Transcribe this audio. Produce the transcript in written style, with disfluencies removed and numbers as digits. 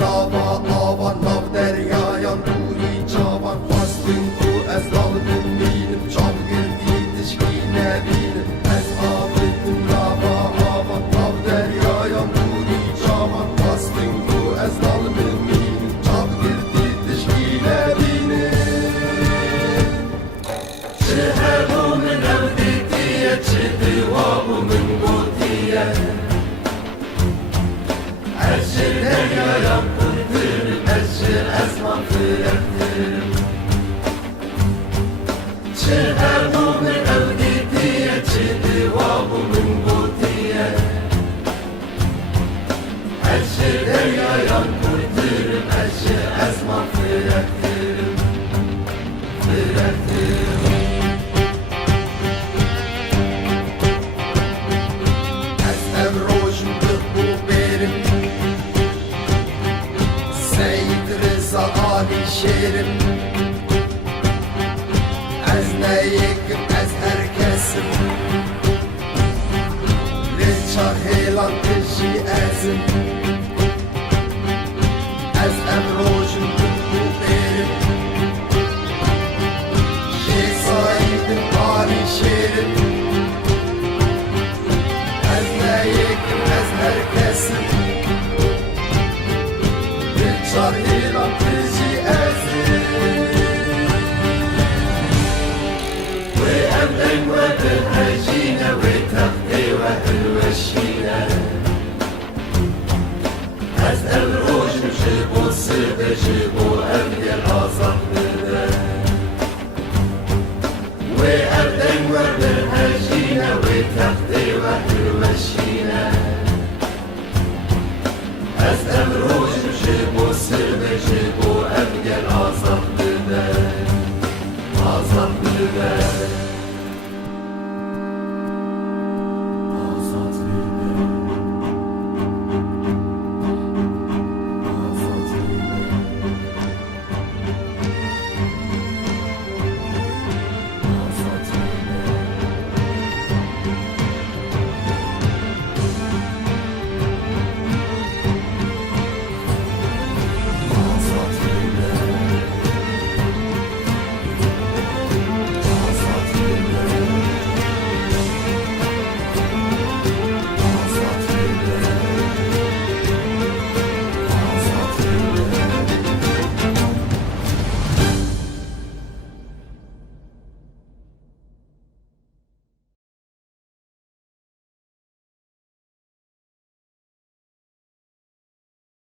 Nava avan nav deryayan ruhi çavan Bastın ku ez daldım minim Çav girdi dişkine binim Ez abidim nava avan nav deryayan ruhi çavan Bastın ku ez daldım minim Çav girdi dişkine binim Şehebumun evditiye Çedivabumun gotiye Eşir deryayan kurtürüm Eşir esman fırtırım Şehebumun evditiye Çedivabumun gotiye Eşir deryayan kurtürüm Eşir esman fırtırım Fırtırım Ez evrojumdur bu benim Seyyid Rıza Ali şerim Ez neyikim ez herkesim Leça helan kışı ezim Ez evrojumdur bu benim Seyyid Ali şerim Ez neyikim ez herkesim Şahilan kışı ezim Ve emden ve bilhecine Ve tahti ve hülveşine Ez evrojum jibo sıde jibo evgel azamlıde Ve emden ve bilhecine Ve tahti